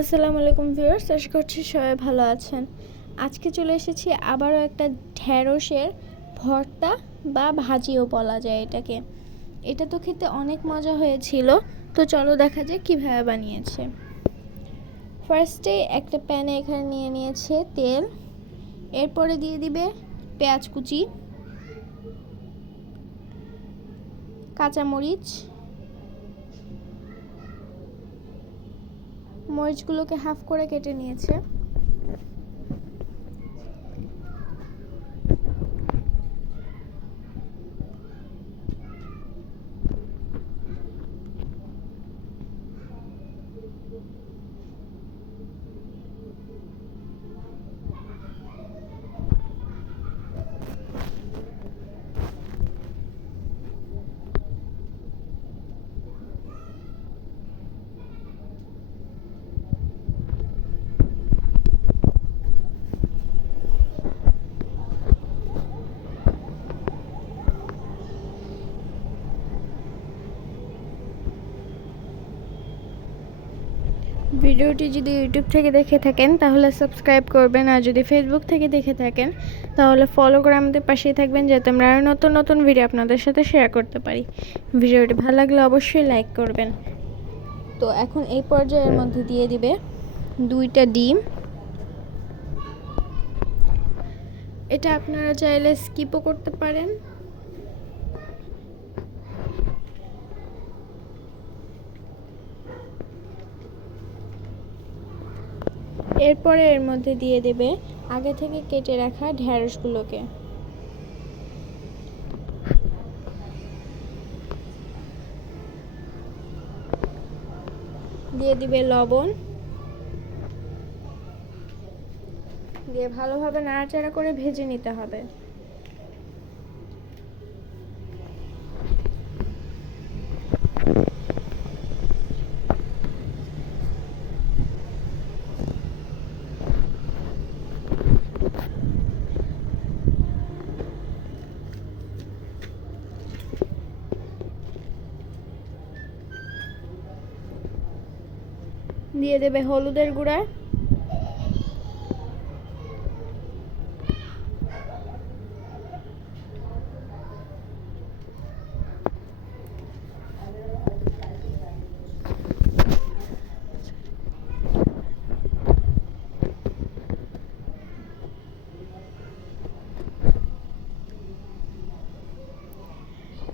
আসসালামু আলাইকুম ভিউয়ার্স, আশা করছি সবাই ভালো আছেন। আজকে চলে এসেছি আবারও একটা ঢেঁড়সের ভর্তা বা ভাজিও বলা যায় এটাকে। এটা তো খেতে অনেক মজা হয়েছিল, তো চলো দেখা যাক কীভাবে বানিয়েছে। ফার্স্টে একটা প্যানে এখানে নিয়ে নিয়েছে তেল, এরপরে দিয়ে দিবে পেঁয়াজ কুচি, কাঁচামরিচ, মরিচগুলোকে হাফ করে কেটে নিয়েছে, ভিডিওটি যদি ইউটিউব থেকে দেখে থাকেন তাহলে সাবস্ক্রাইব করবেন, আর যদি ফেসবুক থেকে দেখে থাকেন তাহলে ফলো করে আমাদের পাশেই থাকবেন, যাতে আমরা আরও নতুন নতুন ভিডিও আপনাদের সাথে শেয়ার করতে পারি। ভিডিওটি ভালো লাগলে অবশ্যই লাইক করবেন। তো এখন এই পর্যায়ের মধ্যে দিয়ে দিবে 2টা ডিম। এটা আপনারা চাইলে স্কিপও করতে পারেন। এরপরে এর মধ্যে দিয়ে দেবে আগে থেকে কেটে রাখা ঢেঁড়সগুলোকে। দিয়ে দিবে লবণ, দিয়ে ভালোভাবে নাড়াচাড়া করে ভেজে নিতে হবে। দিয়ে দেবে হলুদের গুঁড়া,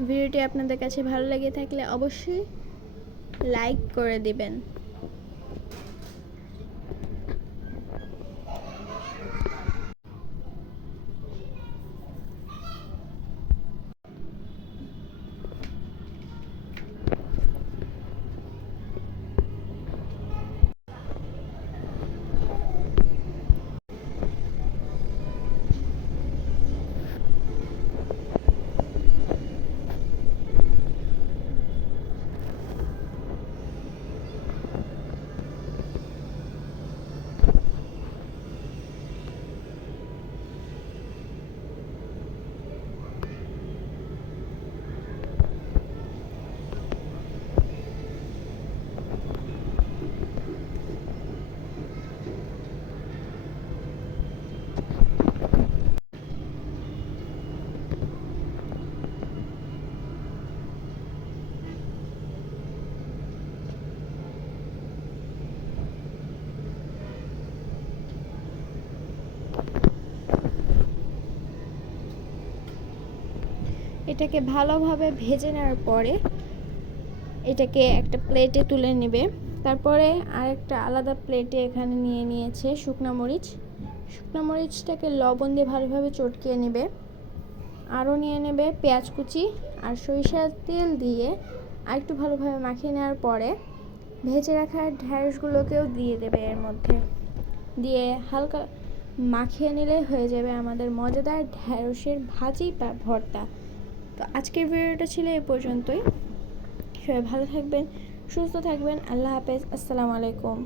ভিডিওটি আপনাদের কাছে ভালো লেগে থাকলে অবশ্যই লাইক করে দিবেন। এটাকে ভালোভাবে ভেজে নেওয়ার পরে এটাকে একটা প্লেটে তুলে নেবে। তারপরে আরেকটা আলাদা প্লেটে এখানে নিয়ে নিয়েছে শুকনো মরিচটাকে লবণ দিয়ে ভালোভাবে চটকিয়ে নেবে। আরও নিয়ে নেবে পেঁয়াজ কুচি আর সরিষার তেল দিয়ে আরেকটু ভালোভাবে মাখিয়ে নেওয়ার পরে ভেজে রাখা ঢেঁড়সগুলোকেও দিয়ে দেবে এর মধ্যে, দিয়ে হালকা মাখিয়ে নিলে হয়ে যাবে আমাদের মজাদার ঢেঁড়সের ভাজি বা ভর্তা। তো আজকের ভিডিওটা ছিল এই পর্যন্তই। সবাই ভালো থাকবেন, সুস্থ থাকবেন। আল্লাহ হাফেজ, আসসালামু আলাইকুম।